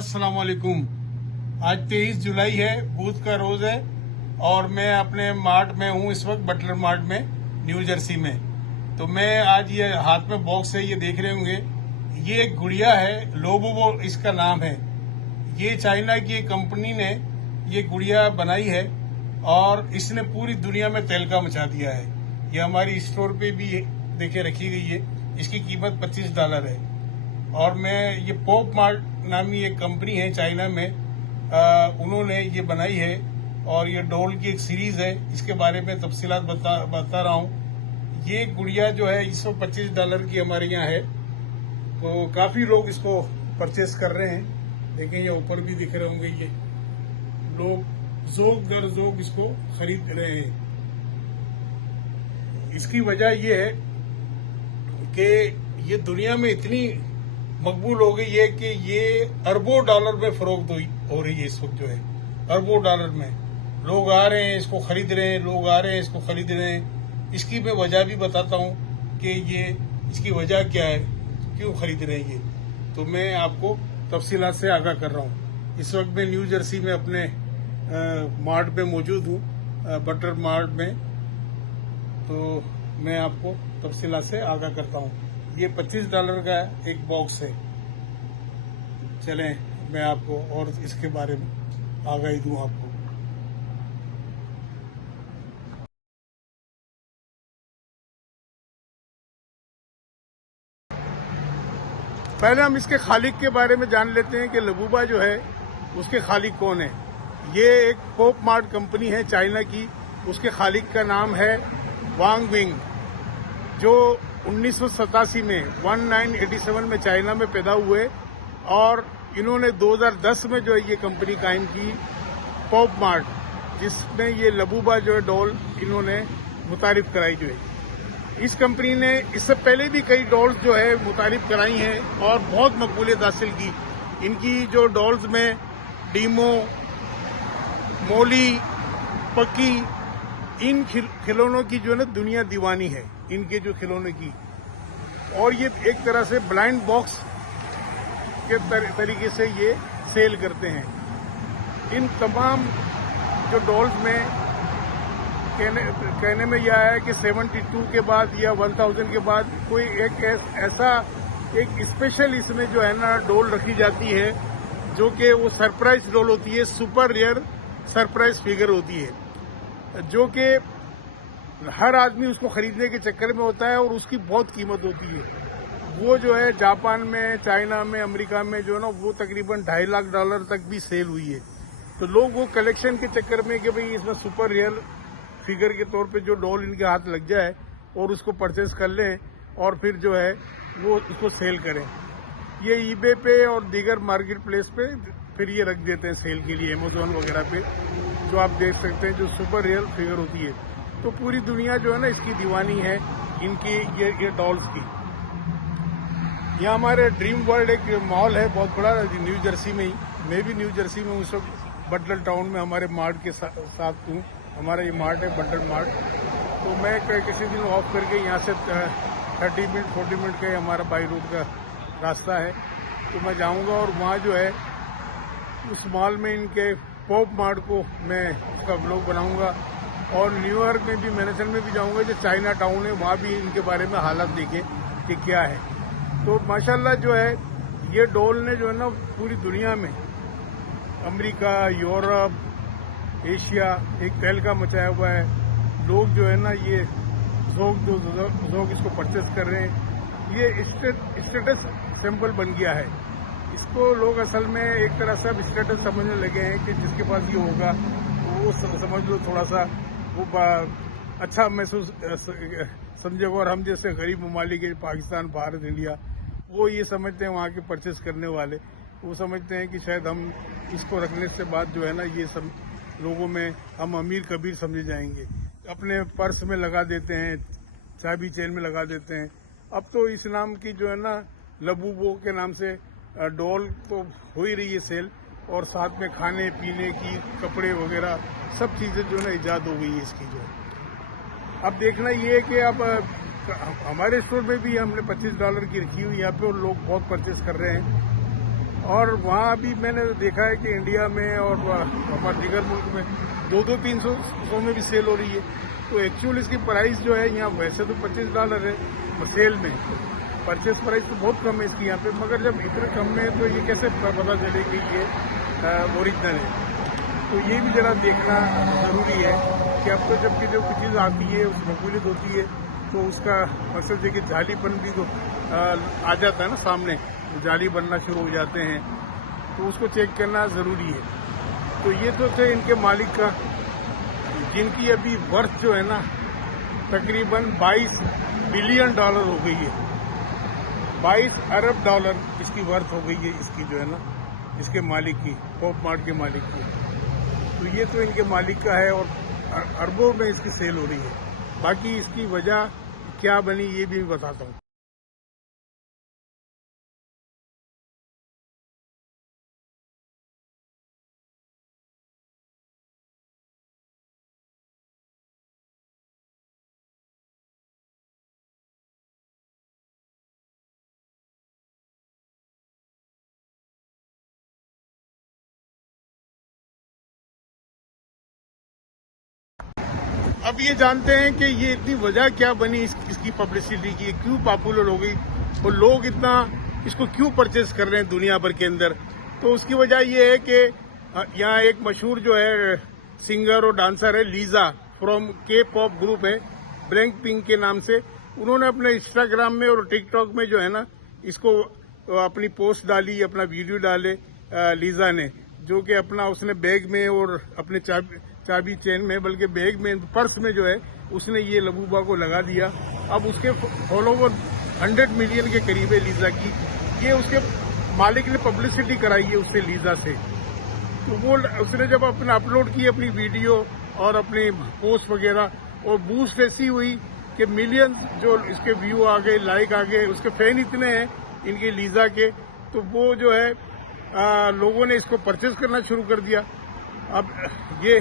अस्सलाम वालेकुम। आज 23 जुलाई है, बुध का रोज है और मैं अपने मार्ट में हूँ इस वक्त, बटलर मार्ट में, न्यू जर्सी में। तो मैं आज ये हाथ में बॉक्स है, ये देख रहे होंगे, ये एक गुड़िया है, लोबोबो इसका नाम है। ये चाइना की एक कंपनी ने ये गुड़िया बनाई है और इसने पूरी दुनिया में तहलका मचा दिया है। ये हमारी स्टोर पे भी देखे रखी गई है। इसकी कीमत $25 है और मैं ये पॉप मार्ट नामी एक कंपनी है चाइना में, उन्होंने ये बनाई है और ये डॉल की एक सीरीज है। इसके बारे में तफसीलात बता रहा हूँ। ये गुड़िया जो है इसको $25 की हमारे यहाँ है, तो काफी लोग इसको परचेस कर रहे हैं। देखें, ये ऊपर भी दिख रहे होंगे, ये लोग जोक दर जोक इसको खरीद रहे हैं। इसकी वजह ये है कि ये दुनिया में इतनी मकबूल हो गई है कि ये अरबों डॉलर में फरोख्त हो रही है। इस वक्त जो है अरबों डॉलर में लोग आ रहे हैं, इसको खरीद रहे हैं, लोग आ रहे हैं, इसको खरीद रहे हैं। इसकी मैं वजह भी बताता हूँ कि ये इसकी वजह क्या है, क्यों खरीद रहे हैं ये। तो मैं आपको तफसीलात से आगाह कर रहा हूँ। इस वक्त मैं न्यू जर्सी में अपने मार्ट में मौजूद हूँ, बटलर मार्ट में। तो मैं आपको तफसीलात से आगाह करता हूँ। ये $25 का एक बॉक्स है। चलें, मैं आपको और इसके बारे में आगाही दूं आपको। पहले हम इसके खालिक के बारे में जान लेते हैं कि लबूबा जो है उसके खालिक कौन है। ये एक पॉप मार्ट कंपनी है चाइना की। उसके खालिक का नाम है वांग विंग, जो 1987 में 1987 में चाइना में पैदा हुए और इन्होंने 2010 में जो है ये कंपनी कायम की, पॉप मार्ट, जिसमें ये लबूबा जो है डॉल इन्होंने मुतारिफ कराई जो है। इस कंपनी ने इससे पहले भी कई डॉल्स जो है मुतारिफ कराई हैं और बहुत मकबूलियत हासिल की। इनकी जो डॉल्स में डीमो, मोली, पक्की, इन खिलौनों की जो है ना दुनिया दीवानी है, इनके जो खिलौने की। और ये एक तरह से ब्लाइंड बॉक्स के तरीके से ये सेल करते हैं। इन तमाम जो डॉल्स में कहने में यह आया है कि 72 के बाद या 1000 के बाद कोई एक ऐसा एक स्पेशल इसमें जो है ना डॉल रखी जाती है, जो कि वो सरप्राइज डॉल होती है, सुपर रेयर सरप्राइज फिगर होती है, जो कि हर आदमी उसको खरीदने के चक्कर में होता है और उसकी बहुत कीमत होती है। वो जो है जापान में, चाइना में, अमेरिका में जो है ना वो तकरीबन $2.5 लाख तक भी सेल हुई है। तो लोग वो कलेक्शन के चक्कर में कि भाई इसमें सुपर रियल फिगर के तौर पे जो डॉल इनके हाथ लग जाए और उसको परचेज कर लें और फिर जो है वो उसको सेल करें। ये ईबे पे और दीगर मार्केट प्लेस पे फिर ये रख देते हैं सेल के लिए, अमेजोन वगैरह पे, जो आप देख सकते हैं, जो सुपर रियल फिगर होती है। तो पूरी दुनिया जो है ना इसकी दीवानी है, इनकी ये डॉल्स की। यहाँ हमारे ड्रीम वर्ल्ड एक मॉल है बहुत बड़ा न्यू जर्सी में ही। मैं भी न्यू जर्सी में हूँ इस वक्त, बटलर टाउन में हमारे मार्ट के साथ हूँ। हमारा ये मार्ट है बटलर मार्ट। तो मैं किसी दिन ऑफ करके यहाँ से 30 मिनट 40 मिनट का हमारा बाई रोड का रास्ता है, तो मैं जाऊँगा और वहाँ जो है उस मॉल में इनके पॉप मार्ट को मैं उसका ब्लॉग बनाऊंगा। और न्यूयॉर्क में भी, मैनहट्टन में भी जाऊंगा, जो चाइना टाउन है, वहाँ भी इनके बारे में हालात देखें कि क्या है। तो माशाल्लाह जो है ये डॉल ने जो है ना पूरी दुनिया में, अमेरिका, यूरोप, एशिया, एक तहलका मचाया हुआ है। लोग जो है ना ये जोक इसको परचेस कर रहे हैं। ये स्टेटस सिंबल बन गया है। इसको लोग असल में एक तरह से अब स्टेटस समझने लगे हैं कि जिसके पास ये होगा वो समझ लो थोड़ा सा वो अच्छा महसूस समझेगा। और हम जैसे गरीब ममालिक है, पाकिस्तान, भारत, इंडिया, वो ये समझते हैं, वहाँ के परचेस करने वाले वो समझते हैं कि शायद हम इसको रखने से बाद जो है ना ये सब लोगों में हम अमीर कबीर समझे जाएंगे। अपने पर्स में लगा देते हैं, चाबी चेन में लगा देते हैं। अब तो इस नाम की जो है ना लबूबो के नाम से डॉल तो हो ही रही है सेल, और साथ में खाने पीने की, कपड़े वगैरह सब चीजें जो है ना ईजाद हो गई है इसकी जो। अब देखना ये है कि अब हमारे स्टोर में भी हमने $25 की रखी हुई यहाँ पे, और लोग बहुत परचेस कर रहे हैं। और वहाँ भी मैंने देखा है कि इंडिया में और हमारे दीगर मुल्क में 200-300 में भी सेल हो रही है। तो एक्चुअल इसकी प्राइस जो है यहाँ वैसे तो $25 है सेल में, परचेस प्राइस तो बहुत कम है इसकी यहाँ पे, मगर जब इतने कम में है तो ये कैसे पता चले कि ये ओरिजिनल है। तो ये भी जरा देखना ज़रूरी है कि अब तो जबकि जो चीज़ आती है उस मकबूलियत होती है तो उसका मकसद है कि जालीपन भी तो आ जाता है ना सामने, जाली बनना शुरू हो जाते हैं, तो उसको चेक करना ज़रूरी है। तो ये तो थे इनके मालिक का, जिनकी अभी वर्थ जो है ना तकरीबन $22 बिलियन हो गई है। $22 अरब इसकी वर्थ हो गई है, इसकी जो है ना इसके मालिक की, पॉप मार्ट के मालिक की। तो ये तो इनके मालिक का है और अरबों में इसकी सेल हो रही है। बाकी इसकी वजह क्या बनी ये भी बताता हूँ। अब ये जानते हैं कि ये इतनी वजह क्या बनी इसकी पब्लिसिटी की, क्यों पॉपुलर हो गई और लोग इतना इसको क्यों परचेज कर रहे हैं दुनिया भर के अंदर। तो उसकी वजह ये है कि यहाँ एक मशहूर जो है सिंगर और डांसर है लीजा, फ्रॉम के पॉप ग्रुप है ब्लैक पिंक के नाम से। उन्होंने अपने इंस्टाग्राम में और टिकटॉक में जो है ना इसको अपनी पोस्ट डाली, अपना वीडियो डाले लीजा ने, जो कि अपना उसने बैग में और अपने चाबी चेन में, बल्कि बैग में, पर्स में जो है उसने ये लबूबा को लगा दिया। अब उसके फॉलोवर 100 मिलियन के करीब है लीजा की। ये उसके मालिक ने पब्लिसिटी कराई है उससे, लीजा से। तो वो उसने जब अपना अपलोड की अपनी वीडियो और अपनी पोस्ट वगैरह, और बूस्ट ऐसी हुई कि मिलियंस जो इसके व्यू आ गए, लाइक आ गए, उसके फैन इतने हैं इनके लीजा के, तो वो जो है लोगों ने इसको परचेज करना शुरू कर दिया। अब ये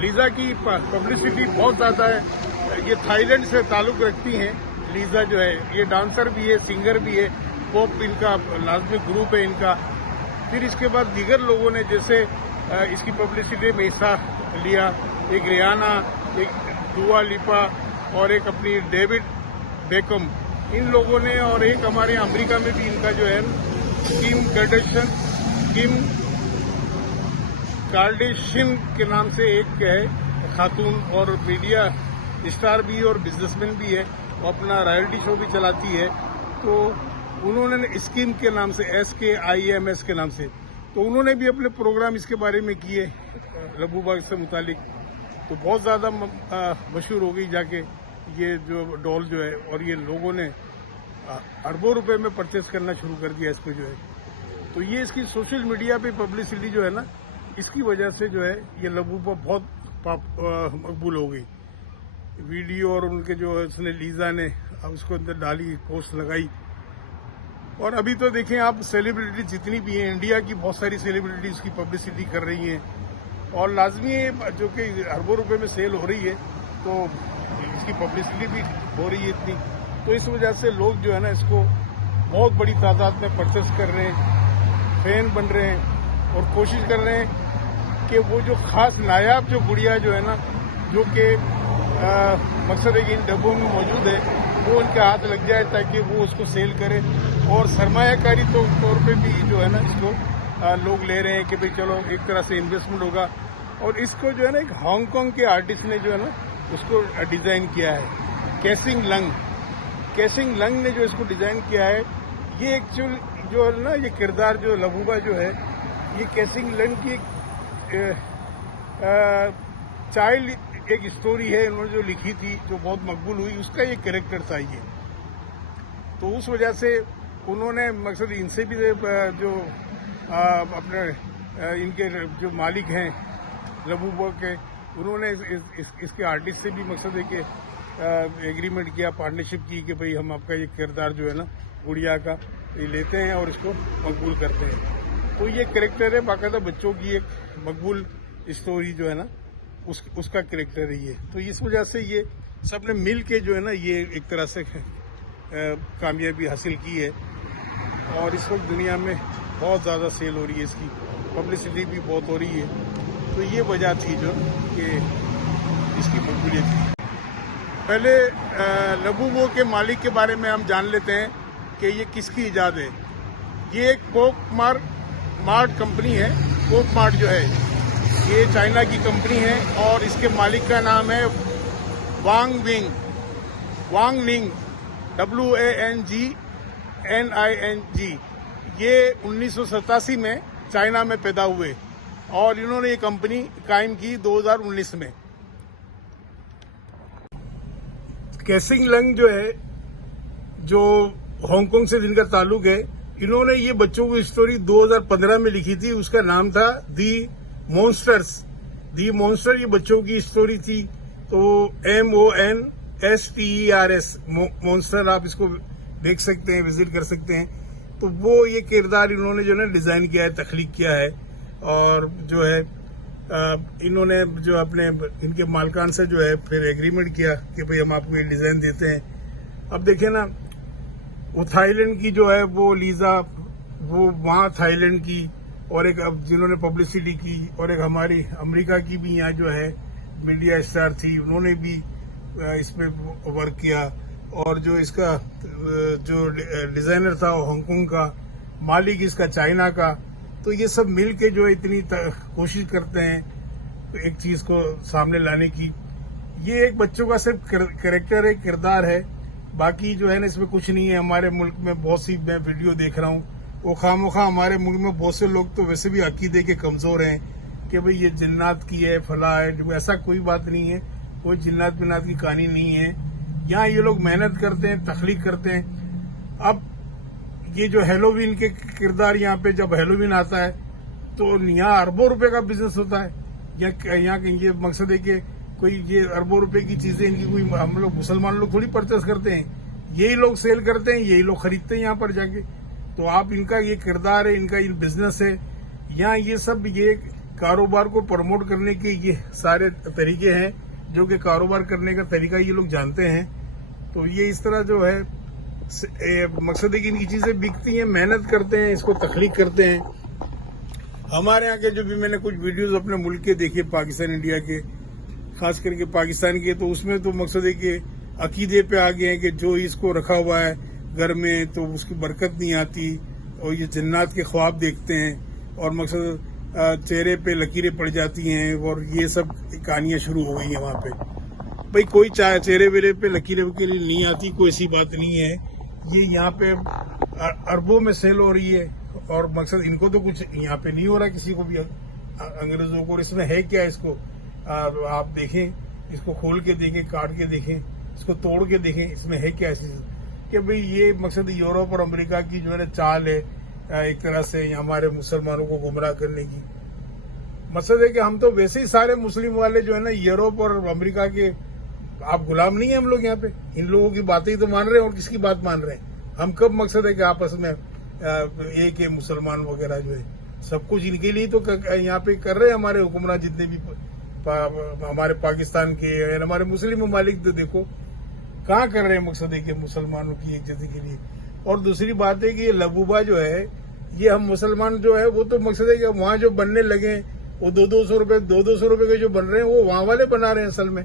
लीजा की पब्लिसिटी बहुत ज्यादा है। ये थाईलैंड से ताल्लुक रखती हैं लीजा जो है, ये डांसर भी है, सिंगर भी है, पॉप इनका लाजमी ग्रुप है इनका। फिर इसके बाद दीगर लोगों ने जैसे इसकी पब्लिसिटी में हिस्सा लिया, एक रियाना, एक दुआ लिपा और एक अपनी डेविड बेकम, इन लोगों ने, और एक हमारे अमेरिका में भी इनका जो है किम कार्डेशियन के नाम से एक है खातून, और मीडिया स्टार भी और बिजनेसमैन भी है, वो अपना रियलिटी शो भी चलाती है। तो उन्होंने स्कीम के नाम से, SKIMS के नाम से, तो उन्होंने भी अपने प्रोग्राम इसके बारे में किए लबूबा से मुतालिक। तो बहुत ज्यादा मशहूर हो गई जाके ये जो डॉल जो है, और ये लोगों ने अरबों रुपए में परचेज करना शुरू कर दिया इसको जो है। तो ये इसकी सोशल मीडिया पे पब्लिसिटी जो है ना, इसकी वजह से जो है ये लबूबा बहुत मकबूल हो गई। वीडियो और उनके जो उसने लीजा ने अब उसको अंदर डाली, पोस्ट लगाई। और अभी तो देखें आप, सेलिब्रिटी जितनी भी हैं इंडिया की, बहुत सारी सेलिब्रिटी इसकी पब्लिसिटी कर रही हैं, और लाजमी है जो कि अरबों रुपए में सेल हो रही है तो इसकी पब्लिसिटी भी हो रही है इतनी। तो इस वजह से लोग जो है ना इसको बहुत बड़ी तादाद में परचेस कर रहे हैं, फैन बन रहे हैं, और कोशिश कर रहे हैं कि वो जो खास नायाब जो गुड़िया जो है ना, जो कि मकसद है कि इन डब्बों में मौजूद है, वो उनके हाथ लग जाए ताकि वो उसको सेल करें। और सरमायाकारी तौर पे भी जो है ना इसको लोग ले रहे हैं कि भाई चलो एक तरह से इन्वेस्टमेंट होगा। और इसको जो है ना एक हांगकांग के आर्टिस्ट ने जो है ना उसको डिजाइन किया है, कैसिंग लंग ने जो इसको डिजाइन किया है। ये एक्चुअल जो है ना ये किरदार जो लबूबा जो है, ये कैसिंग लंग की चाइल्ड एक स्टोरी है इन्होंने जो लिखी थी, जो बहुत मकबूल हुई, उसका ये कैरेक्टर था ये। तो उस वजह से उन्होंने मकसद इनसे भी जो अपने इनके जो मालिक हैं लबूबा के, उन्होंने इसके आर्टिस्ट से भी मकसद है कि एग्रीमेंट किया, पार्टनरशिप की कि भाई हम आपका ये किरदार जो है ना गुड़िया का ये लेते हैं और इसको मकबूल करते हैं। तो ये कैरेक्टर है बाकायदा बच्चों की एक मकबूल स्टोरी जो है ना उसका कैरेक्टर है ये। तो इस वजह से ये सब ने मिल के जो है ना ये एक तरह से कामयाबी हासिल की है। और इस वक्त दुनिया में बहुत ज़्यादा सेल हो रही है, इसकी पब्लिसिटी भी बहुत हो रही है। तो ये वजह थी जो कि इसकी मकबूलियत थी। पहले लबूबो के मालिक के बारे में हम जान लेते हैं कि ये किसकी इजाद है। ये एक कोक मार्ट कंपनी है। कोक मार्ट जो है ये चाइना की कंपनी है और इसके मालिक का नाम है वांग निंग WANGNING। ये 1987 में चाइना में पैदा हुए और इन्होंने ये कंपनी कायम की 2019 में। कैसिंग लंग जो है, जो हांगकांग से जिनका ताल्लुक है, इन्होंने ये बच्चों की स्टोरी 2015 में लिखी थी। उसका नाम था दी मॉन्स्टर। ये बच्चों की स्टोरी थी। तो MONSTERS मॉन्स्टर, आप इसको देख सकते हैं, विजिट कर सकते हैं। तो वो ये किरदार इन्होंने जो है डिजाइन किया है, तख्लीक किया है। और जो है इन्होंने जो अपने इनके मालकान से जो है फिर एग्रीमेंट किया कि भाई हम आपको ये डिजाइन देते हैं। अब देखें ना, वो थाईलैंड की जो है वो लीजा, वो वहाँ थाईलैंड की, और एक अब जिन्होंने पब्लिसिटी की, और एक हमारी अमेरिका की भी यहाँ जो है मीडिया स्टार थी, उन्होंने भी इसमें वर्क किया। और जो इसका जो डिजाइनर था वो हांगकांग का, मालिक इसका चाइना का। तो ये सब मिल के जो इतनी कोशिश करते हैं एक चीज को सामने लाने की। ये एक बच्चों का सिर्फ कैरेक्टर है, किरदार है, बाकी जो है ना इसमें कुछ नहीं है। हमारे मुल्क में बहुत सी मैं वीडियो देख रहा हूँ, वो खामोखा हमारे मुल्क में बहुत से लोग तो वैसे भी अकीदे के कमजोर हैं कि भाई ये जिन्नात की है, फला है। जो ऐसा कोई बात नहीं है, कोई जिन्नात बिन्नात की कहानी नहीं है। यहाँ ये लोग मेहनत करते हैं, तख्लीक करते हैं। अब ये जो हेलोवीन के किरदार, यहाँ पे जब हेलोवीन आता है तो यहाँ अरबों रुपए का बिजनेस होता है। यहाँ ये मकसद है कि कोई ये अरबों रुपए की चीजें इनकी कोई हम लोग मुसलमान लोग थोड़ी परचेस करते हैं, यही लोग सेल करते हैं, यही लोग खरीदते हैं यहाँ पर जाके। तो आप इनका ये किरदार है, इनका ये बिजनेस है। यहाँ ये सब ये कारोबार को प्रमोट करने के ये सारे तरीके हैं जो कि कारोबार करने का तरीका ये लोग जानते हैं। तो ये इस तरह जो है मकसद है कि इनकी चीजें बिकती हैं, मेहनत करते हैं, इसको तख्लीक करते हैं। हमारे यहाँ के जो भी मैंने कुछ वीडियोस अपने मुल्क के देखे, पाकिस्तान इंडिया के, खास करके पाकिस्तान के, तो उसमें तो मकसद है कि अकीदे पे आ गए हैं कि जो इसको रखा हुआ है घर में तो उसकी बरकत नहीं आती, और ये जन्नात के ख्वाब देखते हैं, और मकसद चेहरे पे लकीरें पड़ जाती हैं, और ये सब कहानियां शुरू हो गई हैं वहाँ पे। भाई कोई चेहरे वेरे पे लकीरें वकीरें नहीं आती, कोई ऐसी बात नहीं है। ये यहाँ पे अरबों में सेल हो रही है, और मकसद इनको तो कुछ यहाँ पे नहीं हो रहा, किसी को भी, अंग्रेजों को। इसमें है क्या, इसको आप देखें, इसको खोल के देखें, काट के देखें, इसको तोड़ के देखें, इसमें है क्या ऐसी कि भाई ये मकसद यूरोप और अमेरिका की जो है चाल है एक तरह से हमारे मुसलमानों को गुमराह करने की। मकसद है कि हम तो वैसे ही सारे मुस्लिम वाले जो है ना यूरोप और अमेरिका के आप गुलाम नहीं है हम लोग यहाँ पे। इन लोगों की बातें ही तो मान रहे हैं, और किसकी बात मान रहे हैं हम? कब मकसद है कि आपस में एक है मुसलमान वगैरह जो है, सब कुछ इनके लिए तो यहाँ पे कर रहे हैं हमारे हुक्मरान जितने भी हमारे पाकिस्तान के, हमारे मुस्लिम ममालिक तो देखो कहाँ कर रहे हैं मकसद है कि मुसलमानों की एक जगह के लिए। और दूसरी बात है कि ये लबूबा जो है, ये हम मुसलमान जो है वो तो मकसद है कि वहाँ जो बनने लगे वो 200 रुपए के जो बन रहे हैं वो वहाँ वाले बना रहे हैं। असल में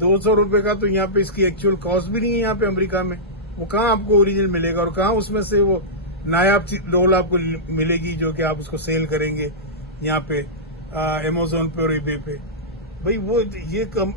200 रुपए का तो यहाँ पे इसकी एक्चुअल कॉस्ट भी नहीं है यहाँ पे अमेरिका में। वो कहाँ आपको ओरिजिनल मिलेगा, और कहाँ उसमें से वो नायाब डोल आपको मिलेगी जो कि आप उसको सेल करेंगे यहाँ पे अमेज़न पे और ईबे पे। भाई वो ये कम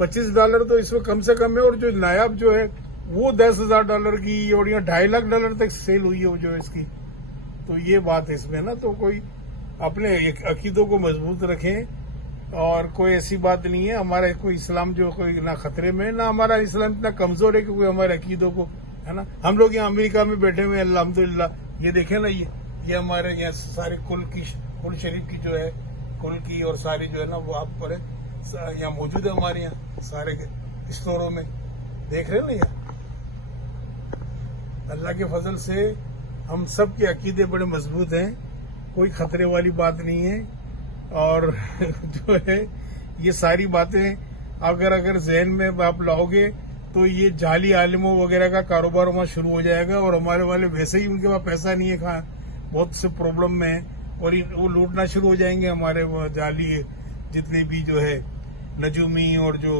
$25 तो इसमें कम से कम है, और जो नायाब जो है वो $10,000 की, और यहाँ $2.5 तक सेल हुई है जो इसकी। तो ये बात है इसमें ना, तो कोई अपने अकीदों को मजबूत रखें, और कोई ऐसी बात नहीं है हमारा कोई इस्लाम जो कोई ना खतरे में, ना हमारा इस्लाम इतना कमजोर है कि कोई हमारे अकीदों को, है ना। हम लोग यहाँ अमेरिका में बैठे हुए हैं अल्हम्दुलिल्लाह। ये देखे ना, ये हमारे यहाँ सारे कुल शरीफ की जो है, कुल की और सारी जो है ना वो आप पर यहाँ मौजूद है हमारे यहाँ सारे स्टोरों में, देख रहे हो ना। यहाँ अल्लाह के फजल से हम सब के अकीदे बड़े मजबूत हैं, कोई खतरे वाली बात नहीं है। और जो है ये सारी बातें अगर जहन में आप लाओगे तो ये जाली आलिमों वगैरह का कारोबार वहां शुरू हो जाएगा और हमारे वाले वैसे ही उनके पास पैसा नहीं है, बहुत से प्रॉब्लम में है और वो लूटना शुरू हो जाएंगे हमारे वो जाली जितने भी जो है नजूमी और जो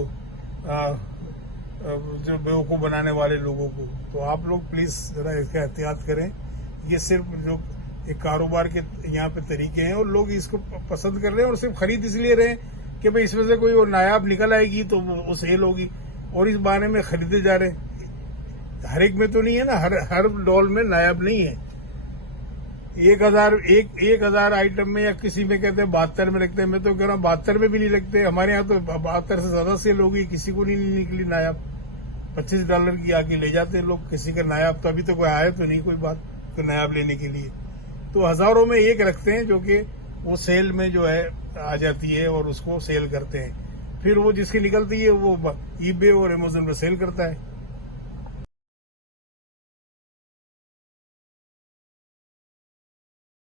बेवकूफ बनाने वाले लोगों को। तो आप लोग प्लीज जरा इसका एहतियात करें। ये सिर्फ जो एक कारोबार के यहाँ पे तरीके हैं और लोग इसको पसंद कर रहे हैं और सिर्फ खरीद इसलिए रहे कि भाई इसमें से कोई वो नायाब निकल आएगी तो वो सेल होगी और इस बहाने में खरीदे जा रहे हैं। हर एक में तो नहीं है ना, हर डॉल में नायाब नहीं है। 1000 आइटम में या किसी में कहते हैं 72 में लगते हैं, मैं तो कह रहा हूँ 72 में भी नहीं लगते। हमारे यहाँ तो 72 से ज्यादा सेल होगी, किसी को नहीं निकली नायाब। $25 की आके ले जाते हैं लोग, किसी का नायाब तो अभी तो कोई आया तो नहीं कोई बात तो नायाब लेने के लिए। तो हजारों में एक रखते हैं जो कि वो सेल में जो है आ जाती है और उसको सेल करते हैं। फिर वो जिसकी निकलती है वो eBay और Amazon में सेल करता है।